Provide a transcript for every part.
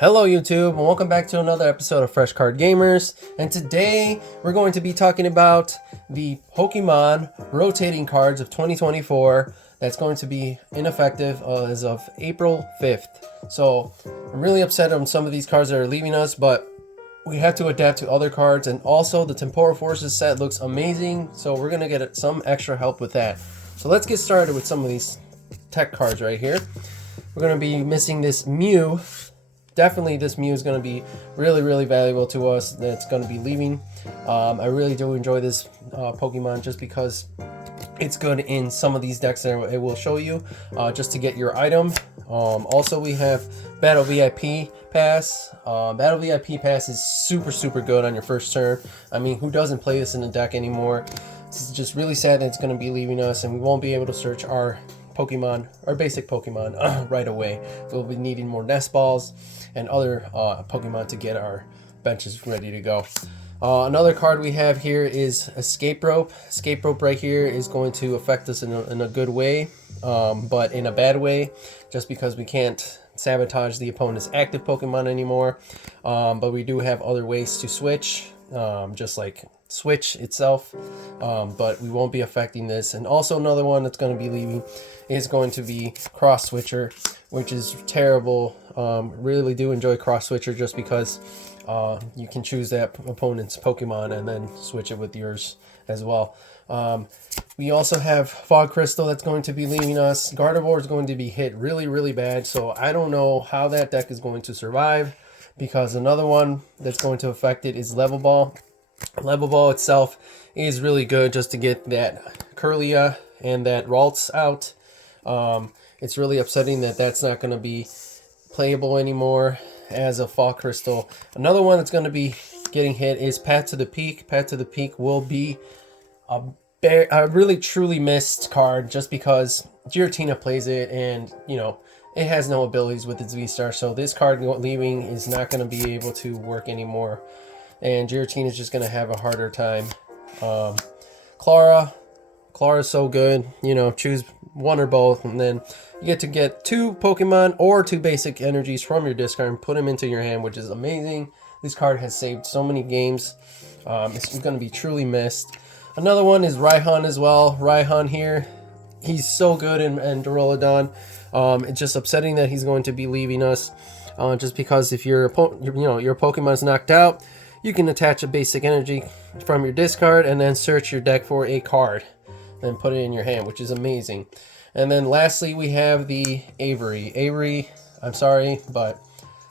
Hello YouTube, and welcome back to another episode of Fresh Card Gamers. And today we're going to be talking about the Pokemon rotating cards of 2024 that's going to be ineffective as of April 5th. So I'm really upset on some of these cards that are leaving us, but we have to adapt to other cards. And also the Temporal Forces set looks amazing, so we're going to get some extra help with that. So let's get started with some of these tech cards right here. We're going to be missing this Mew. Definitely this Mew is going to be really valuable to us. That's going to be leaving. I really do enjoy this Pokemon just because it's good in some of these decks that it will show you just to get your item. Also we have Battle VIP Pass. Battle VIP Pass is super good on your first turn. I mean, who doesn't play this in the deck anymore? It's just really sad that it's going to be leaving us and we won't be able to search our Pokemon, our basic Pokemon right away. We'll be needing more nest balls and other Pokemon to get our benches ready to go. Another card we have here is Escape Rope. Escape Rope right here is going to affect us in a good way, but in a bad way, just because we can't sabotage the opponent's active Pokemon anymore. But we do have other ways to switch, just like Switch itself, but we won't be affecting this. And also another one that's going to be leaving is going to be Cross Switcher, which is terrible. Really do enjoy Cross Switcher just because you can choose that opponent's Pokemon and then switch it with yours as well. We also have Fog Crystal that's going to be leaving us. Gardevoir is going to be hit really bad, so I don't know how that deck is going to survive, because another one that's going to affect it is Level Ball. Level Ball itself is really good just to get that Curlia and that Ralts out. It's really upsetting that that's not going to be playable anymore as a Fall Crystal. Another one that's going to be getting hit is Path to the Peak. Path to the Peak will be a really truly missed card just because Giratina plays it, and you know it has no abilities with its V-Star, so this card leaving is not going to be able to work anymore. And Giratina is just going to have a harder time. Clara is so good. You know, choose one or both, and then you get two Pokemon or two basic energies from your discard and put them into your hand, which is amazing. This card has saved so many games. It's going to be truly missed. Another one is Raihan as well. Raihan here, he's so good in Duraludon. It's just upsetting that he's going to be leaving us, just because if your Pokemon is knocked out, you can attach a basic energy from your discard and then search your deck for a card and put it in your hand, which is amazing. And then lastly, we have the Avery. Avery, I'm sorry, but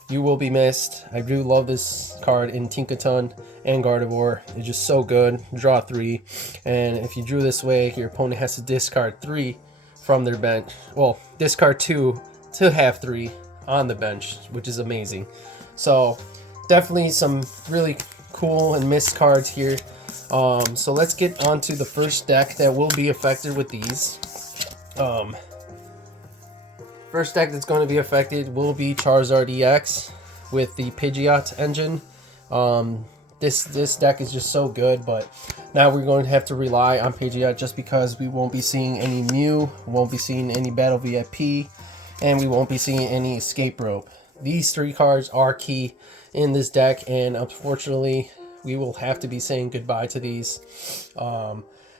you will be missed. I do love this card in Tinkaton and Gardevoir. It's just so good. Draw 3. And if you drew this way, your opponent has to discard 3 from their bench. Well, discard 2 to have 3 on the bench, which is amazing. So definitely some really cool and missed cards here. So let's get on to the first deck that will be affected with these. First deck that's going to be affected will be Charizard EX with the Pidgeot engine. This deck is just so good, but now we're going to have to rely on Pidgeot just because we won't be seeing any Mew, won't be seeing any Battle VIP, and we won't be seeing any Escape Rope. These 3 cards are key in this deck, and unfortunately we will have to be saying goodbye to these.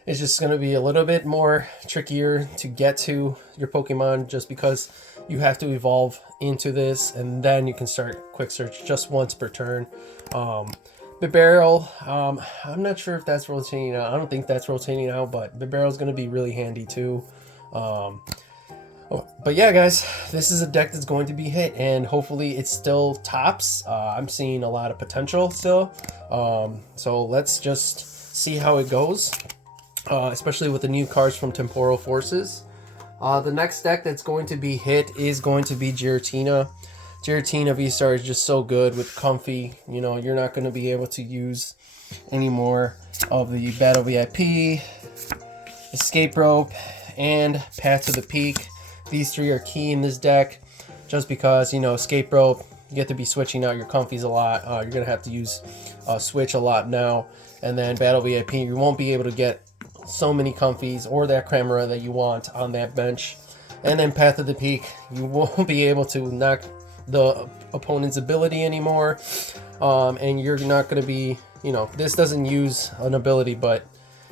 It's just going to be a little bit more trickier to get to your Pokemon just because you have to evolve into this, and then you can start quick search just once per turn. Bibarel, I'm not sure if that's rotating out. I don't think that's rotating out, but Bibarel is going to be really handy too. But yeah, guys, this is a deck that's going to be hit, and hopefully it still tops. I'm seeing a lot of potential still. So let's just see how it goes, especially with the new cards from Temporal Forces. The next deck that's going to be hit is going to be Giratina. Giratina V-Star is just so good with Comfy. You know, you're not going to be able to use any more of the Battle VIP, Escape Rope, and Path to the Peak. These 3 are key in this deck just because, you know, Escape Rope, you get to be switching out your Comfies a lot. You're going to have to use Switch a lot now. And then Battle VIP, you won't be able to get so many Comfies or that Cremora that you want on that bench. And then Path of the Peak, you won't be able to knock the opponent's ability anymore, and you're not going to be, you know, this doesn't use an ability, but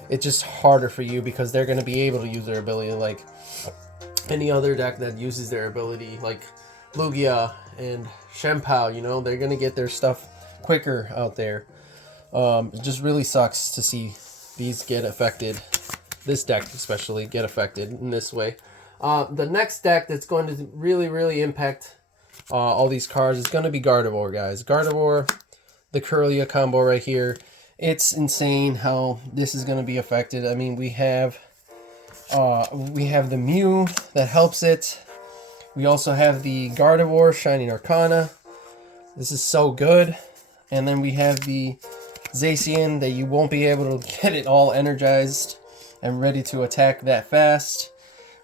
it's just harder for you because they're going to be able to use their ability like any other deck that uses their ability, like Lugia and Shenpao. You know, they're going to get their stuff quicker out there. It just really sucks to see these get affected, this deck especially get affected in this way. The next deck that's going to really impact all these cards is going to be Gardevoir, guys. Gardevoir, the Curlia combo right here. It's insane how this is going to be affected. I mean, we have the Mew that helps it. We also have the Gardevoir Shining Arcana. This is so good. And then we have the Zacian that you won't be able to get it all energized and ready to attack that fast.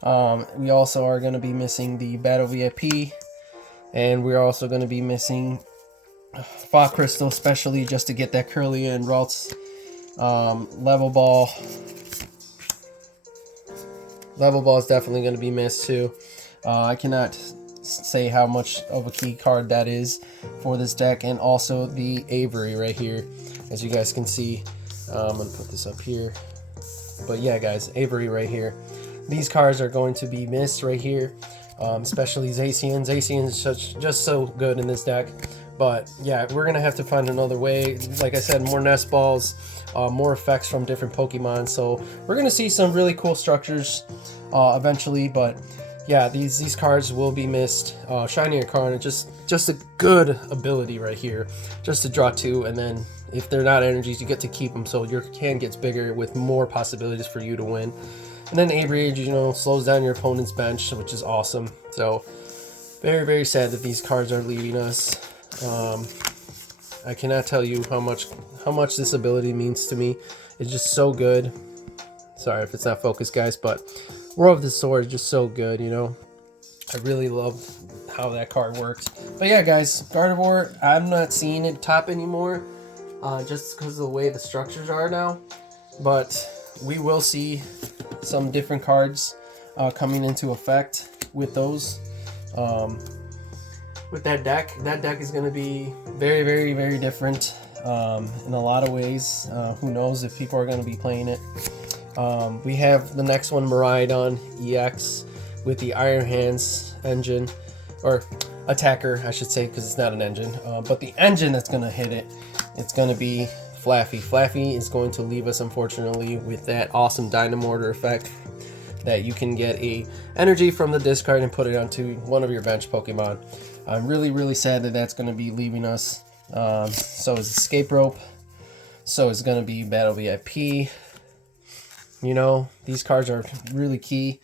We also are going to be missing the Battle VIP, and we're also going to be missing Fog Crystal, especially just to get that Curlia and Ralts. Level Ball is definitely going to be missed too. I cannot say how much of a key card that is for this deck. And also the Avery right here, as you guys can see. I'm going to put this up here. But yeah, guys, Avery right here. These cards are going to be missed right here, especially Zacian. Zacian is just so good in this deck. But yeah, we're going to have to find another way. Like I said, more nest balls, more effects from different Pokemon. So we're going to see some really cool structures eventually. But yeah, these cards will be missed. Shiny Arcana, just a good ability right here. Just to draw two, and then if they're not energies, you get to keep them. So your hand gets bigger with more possibilities for you to win. And then Avery, you know, slows down your opponent's bench, which is awesome. So very sad that these cards are leaving us. I cannot tell you how much this ability means to me. It's just so good. Sorry if it's not focused, guys, but War of the Sword is just so good, you know. I really love how that card works. But yeah, guys, Gardevoir, I'm not seeing it top anymore, just because of the way the structures are now. But we will see some different cards coming into effect with those. With that deck is going to be very different in a lot of ways. Who knows if people are going to be playing it. We have the next one, Miraidon EX, with the Iron Hands engine, or attacker, I should say, because it's not an engine. But the engine that's going to hit it, it's going to be Flaffy. Flaffy is going to leave us, unfortunately, with that awesome Dynamortar effect that you can get a energy from the discard and put it onto one of your bench Pokemon. I'm really sad that that's going to be leaving us. So is Escape Rope. So is going to be Battle VIP. You know, these cards are really key.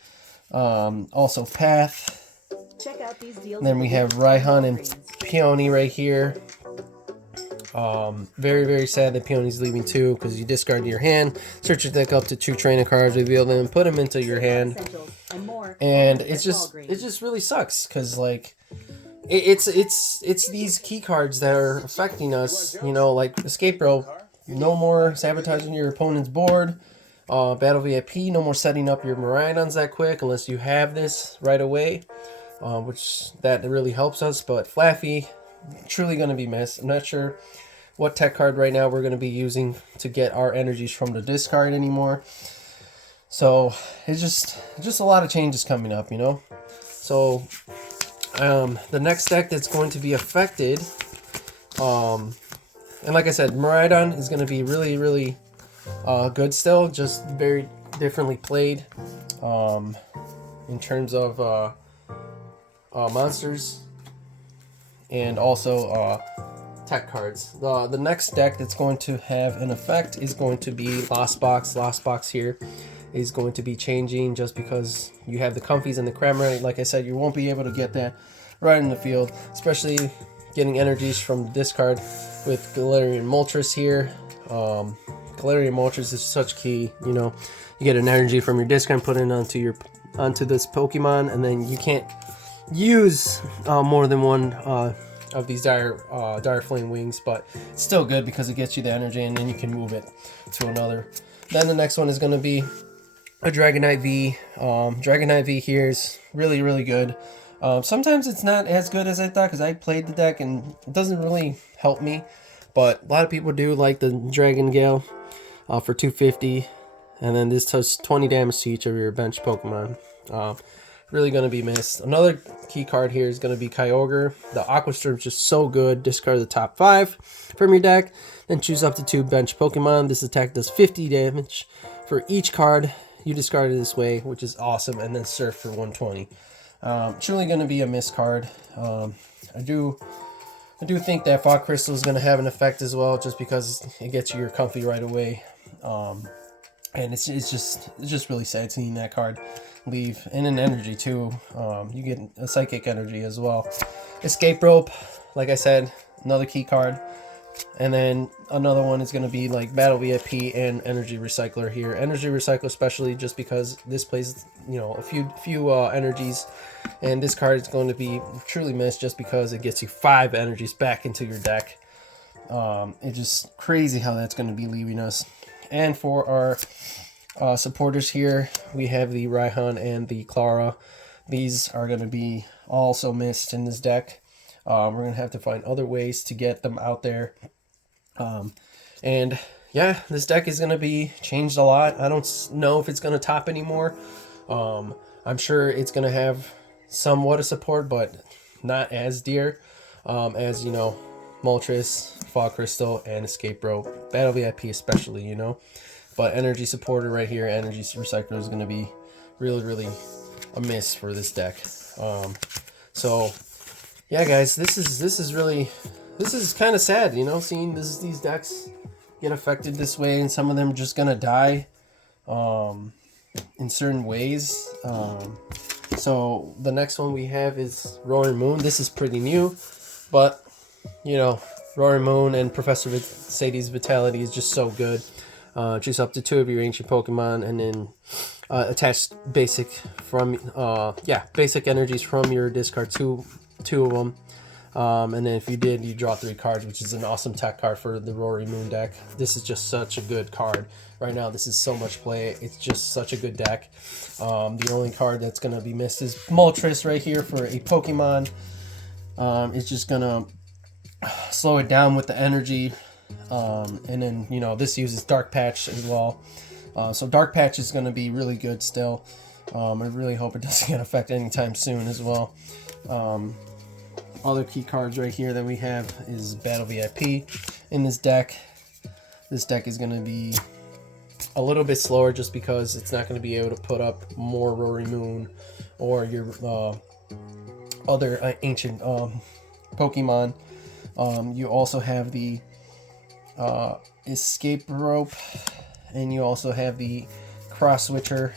Also Path. Check out these deals. Then we have Raihan and Peony right here. Very sad that Peony's leaving too, because you discard your hand, search your deck up to 2 trainer cards, reveal them, put them into your hand, and it just really sucks, because like it's these key cards that are affecting us, you know, like Escape Rope, no more sabotaging your opponent's board. Battle VIP, no more setting up your Miraidons that quick unless you have this right away, which that really helps us. But Flaffy, truly going to be missed. I'm not sure what tech card right now we're going to be using to get our energies from the discard anymore. So it's just a lot of changes coming up, you know. So the next deck that's going to be affected, and like I said, Miraidon is going to be really good still, just very differently played in terms of monsters and also tech cards. The next deck that's going to have an effect is going to be Lost Box. Lost Box here is going to be changing just because you have the Comfies and the Cramorant. Like I said, you won't be able to get that right in the field, especially getting energies from the discard with Galarian Moltres here. Galarian Moltres is such key, you know. You get an energy from your discard, put it onto this Pokemon, and then you can't use more than one of these Dire Flame Wings, but it's still good because it gets you the energy, and then you can move it to another. Then the next one is going to be a Dragonite V. Dragonite V here is really good. Sometimes it's not as good as I thought because I played the deck and it doesn't really help me. But a lot of people do like the Dragon Gale for 250. And then this does 20 damage to each of your bench Pokemon. Really going to be missed. Another key card here is going to be Kyogre. The Aqua Storm is just so good. Discard the top 5 from your deck. Then choose up to 2 bench Pokemon. This attack does 50 damage for each card you discarded this way, which is awesome. And then Surf for 120. Truly going to be a miss card. I do think that Fog Crystal is going to have an effect as well, just because it gets you your comfy right away. And it's just really sad seeing that card leave. And an energy too. You get a psychic energy as well. Escape Rope, like I said, another key card. And then another one is going to be like Battle VIP and Energy Recycler here. Energy Recycler especially just because this plays, a few energies. And this card is going to be truly missed just because it gets you 5 energies back into your deck. It's just crazy how that's going to be leaving us. And for our supporters here, we have the Raihan and the Clara. These are going to be also missed in this deck. We're going to have to find other ways to get them out there. And yeah, this deck is going to be changed a lot. I don't know if it's going to top anymore. I'm sure it's going to have somewhat of support, but not as dear as, Moltres, Fog Crystal, and Escape Rope. Battle VIP especially, But Energy Supporter right here, Energy Recycler is going to be really, really a miss for this deck. So yeah, guys, this is kind of sad, seeing these decks get affected this way, and some of them just gonna die in certain ways. So the next one we have is Roaring Moon. This is pretty new, but Roaring Moon and Professor Sadie's Vitality is just so good. Choose up to 2 of your ancient Pokemon, and then attach basic energies from your discard to 2 of them. And then if you did, you draw 3 cards, which is an awesome tech card for the Roaring Moon deck. This is just such a good card. Right now, this is so much play. It's just such a good deck. The only card that's going to be missed is Moltres right here for a Pokemon. It's just going to slow it down with the energy. And then, this uses Dark Patch as well. So Dark Patch is going to be really good still. I really hope it doesn't get affected anytime soon as well. Other key cards right here that we have is Battle VIP in this deck. This deck is going to be a little bit slower just because it's not going to be able to put up more Roaring Moon or your other ancient Pokemon. You also have the Escape Rope, and you also have the Cross Switcher.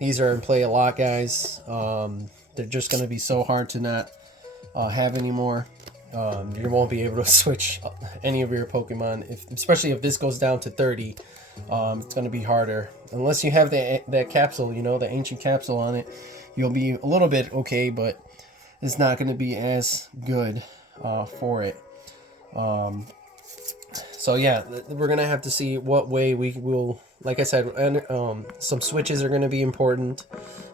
These are in play a lot, guys. They're just going to be so hard to not have anymore. You won't be able to switch any of your Pokemon, especially if this goes down to 30. It's going to be harder unless you have that capsule, the ancient capsule on it. You'll be a little bit okay, but it's not going to be as good for it. So yeah, we're going to have to see what way we will. Like I said, some switches are going to be important,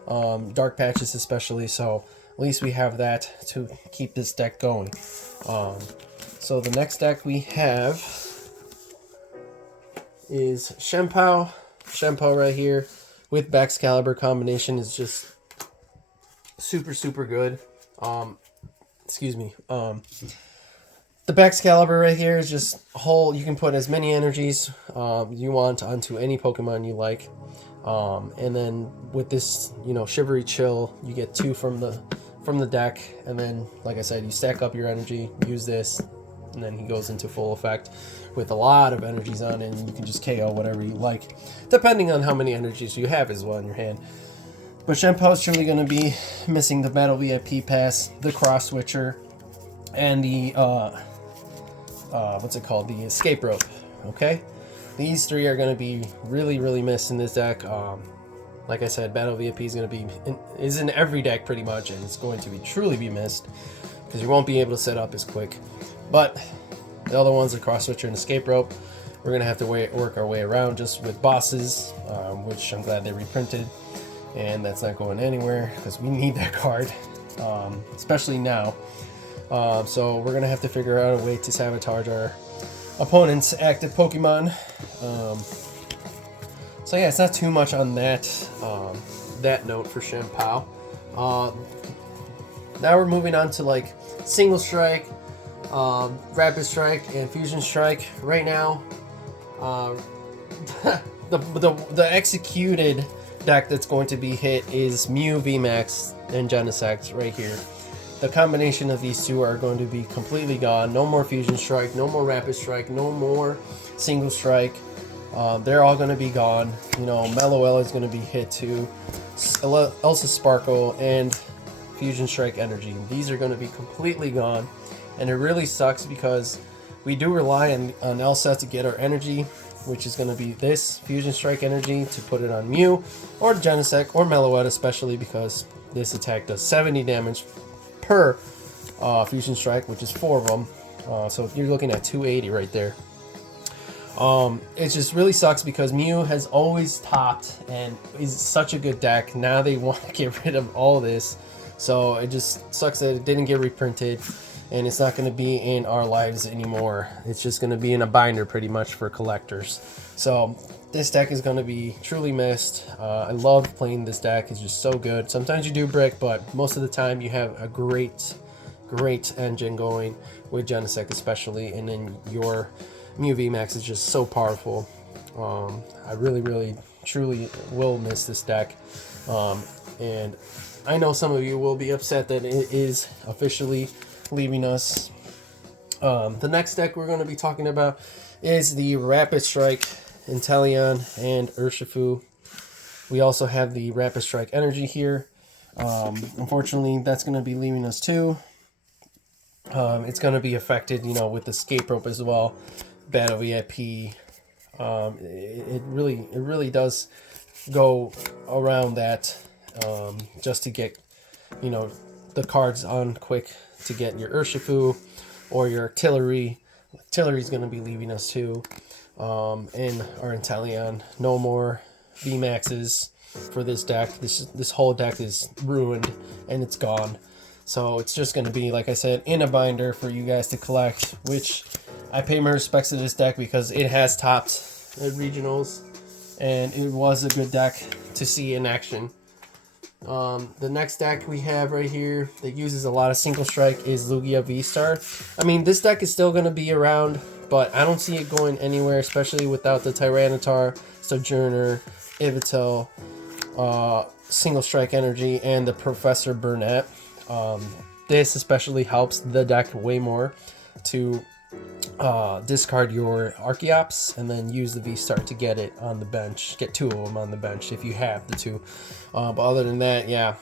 dark patches especially, so at least we have that to keep this deck going. So the next deck we have is Shempao. Shempao right here with Baxcalibur combination is just super, super good. Excuse me. The Baxcalibur right here is just a whole, you can put as many energies you want onto any Pokemon you like. And then with this, Shivery Chill, you get 2 from the deck. And then, like I said, you stack up your energy, use this, and then he goes into full effect with a lot of energies on it, and you can just KO whatever you like, depending on how many energies you have as well in your hand. But Shempao is truly going to be missing the Battle VIP pass, the Cross Switcher, and the the Escape Rope. Okay, these 3 are going to be really, really missed in this deck. Like I said, Battle VIP is going to be in every deck pretty much, and it's going to be truly be missed because you won't be able to set up as quick. But the other ones are Cross Switcher and Escape Rope. We're going to have to work our way around just with bosses, which I'm glad they reprinted, and that's not going anywhere because we need that card. especially now. So we're gonna have to figure out a way to sabotage our opponent's active Pokemon. So yeah, it's not too much on that that note for Shenpao. Now we're moving on to like Single Strike, Rapid Strike, and Fusion Strike. Right now, the executed deck that's going to be hit is Mew VMAX and Genesect right here. The combination of these two are going to be completely gone. No more Fusion Strike, no more Rapid Strike, no more Single Strike. They're all going to be gone. You know, Meloella is going to be hit too. Elsa Sparkle and Fusion Strike Energy. These are going to be completely gone. And it really sucks because we do rely on Elsa to get our energy, which is going to be this Fusion Strike Energy to put it on Mew or Genesect or Meloetta, especially because this attack does 70 damage per Fusion Strike, which is 4 of them. So you're looking at 280 right there. It just really sucks because Mew has always topped and is such a good deck. Now they want to get rid of all this. So it just sucks that it didn't get reprinted and it's not going to be in our lives anymore. It's just going to be in a binder pretty much for collectors. So this deck is going to be truly missed. I love playing this deck. It's just so good. Sometimes you do brick, but most of the time you have a great engine going with Genesect especially, and then your Mew VMAX is just so powerful. I really truly will miss this deck, and I know some of you will be upset that it is officially leaving us. The next deck we're going to be talking about is the Rapid Strike Inteleon and Urshifu. We also have the Rapid Strike Energy here. Unfortunately, that's going to be leaving us too. It's going to be affected, you know, with Escape Rope as well. Battle VIP. It really does go around that just to get, you know, the cards on quick to get your Urshifu or your Artillery. Artillery's going to be leaving us too. And our Inteleon. No more VMAXs for this deck. This whole deck is ruined and it's gone. So it's just going to be, like I said, in a binder for you guys to collect, which I pay my respects to this deck because it has topped at regionals and it was a good deck to see in action. The next deck we have right here that uses a lot of Single Strike is Lugia V-Star. I mean, this deck is still going to be around, but I don't see it going anywhere, especially without the Tyranitar, Sojourner, Yveltal, Single Strike Energy, and the Professor Burnett. This especially helps the deck way more to discard your Archeops and then use the V-Star to get it on the bench. Get 2 of them on the bench if you have the 2. But other than that, yeah,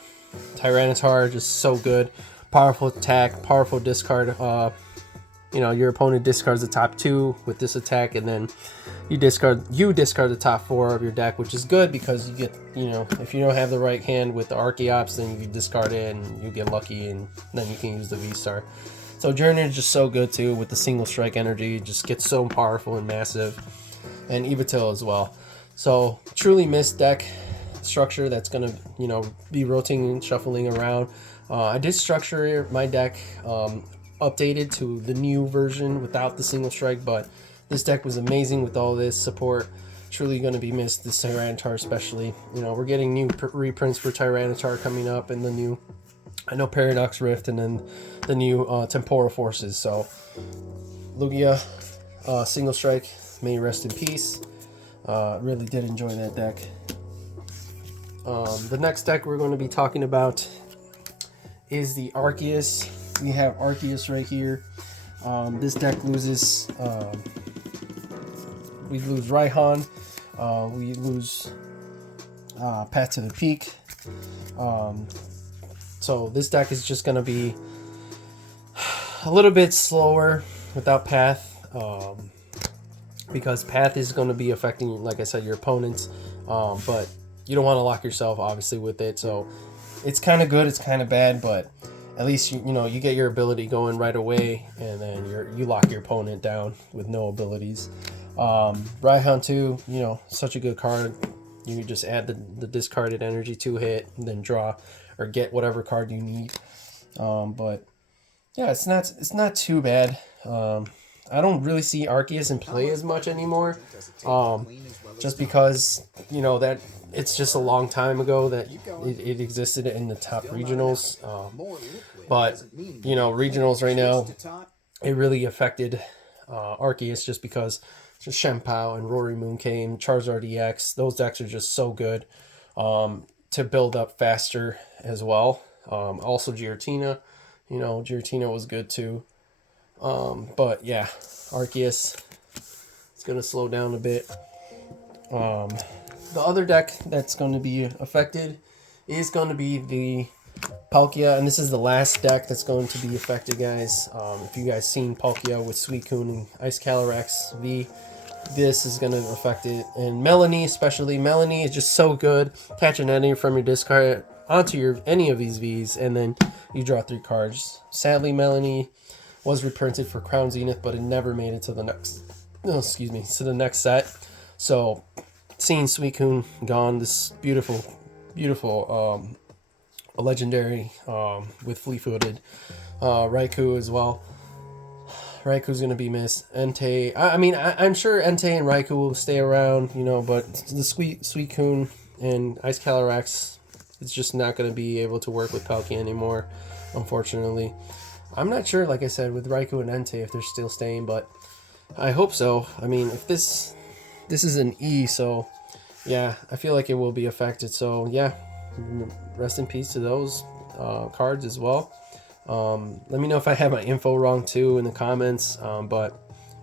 Tyranitar just so good. Powerful attack, powerful discard. You know, your opponent discards the top 2 with this attack, and then you discard the top 4 of your deck, which is good because you get, you know, if you don't have the right hand with the Archeops, then you discard it and you get lucky, and then you can use the V-Star. So Journey is just so good too with the Single Strike Energy. It just gets so powerful and massive, and Yveltal as well. So truly missed deck structure that's gonna, you know, be rotating and shuffling around. I did structure my deck updated to the new version without the Single Strike, but this deck was amazing with all this support. Truly going to be missed, this Tyranitar especially. You know, we're getting new reprints for Tyranitar coming up, and the new, I know, Paradox Rift, and then the new Temporal Forces. So Lugia, Single Strike, may rest in peace. Really did enjoy that deck. The next deck we're going to be talking about is the Arceus. We have Arceus right here. This deck loses, we lose Raihan, we lose Path to the Peak. So this deck is just going to be a little bit slower without Path, because Path is going to be affecting, like I said, your opponents, but you don't want to lock yourself obviously with it. So it's kind of good, it's kind of bad, but at least you know you get your ability going right away, and then you lock your opponent down with no abilities. Raihan 2, you know, such a good card. You just add the discarded energy to hit, and then draw or get whatever card you need. But yeah, it's not too bad. I don't really see Arceus in play as much anymore, just because that it's just a long time ago that it existed in the top regionals. But regionals right now, it really affected Arceus just because just Shenpao and Rory Moon came, Charizard EX. Those decks are just so good to build up faster as well. Also Giratina, Giratina was good too. But yeah, Arceus is going to slow down a bit. The other deck that's going to be affected is going to be the Palkia, and this is the last deck that's going to be affected, guys. If you guys seen Palkia with Suicune and Ice Calyrex V, this is going to affect it. And Melanie, especially. Melanie is just so good. Catch an enemy from your discard onto any of these Vs, and then you draw 3 cards. Sadly, Melanie was reprinted for Crown Zenith, but it never made it to the next, to the next set. So, seeing Suicune gone, this beautiful a legendary with fleet-footed Raikou as well. Raikou's going to be missed. Entei, I'm sure Entei and Raikou will stay around, but the Suicune and Ice Calyrex, it's just not going to be able to work with Palkia anymore, unfortunately. I'm not sure, like I said, with Raikou and Entei if they're still staying, but I hope so. I mean, if this is an E, so yeah, I feel like it will be affected. So yeah, rest in peace to those cards as well. Let me know if I have my info wrong too in the comments, but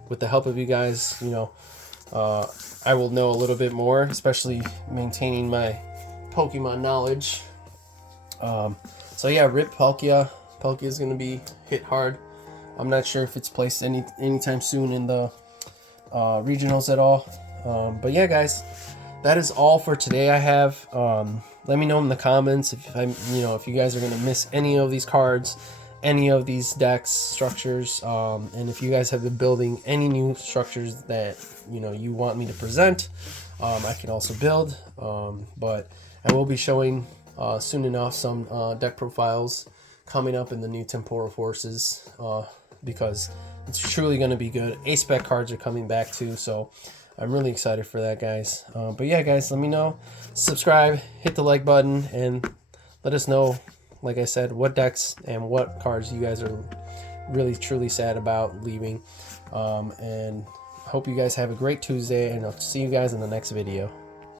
with the help of you guys, I will know a little bit more, especially maintaining my Pokemon knowledge. So yeah, rip Palkia. Palkia is going to be hit hard. I'm not sure if it's placed anytime soon in the regionals at all. But yeah, guys, that is all for today. I have. Let me know in the comments if if you guys are going to miss any of these cards, any of these decks, structures, and if you guys have been building any new structures that you want me to present, I can also build. But I will be showing soon enough some deck profiles coming up in the new Temporal Forces, because it's truly going to be good. A-Spec cards are coming back too, so I'm really excited for that, guys. But yeah, guys, let me know. Subscribe, hit the like button, and let us know, like I said, what decks and what cards you guys are really, truly sad about leaving. And I hope you guys have a great Tuesday, and I'll see you guys in the next video.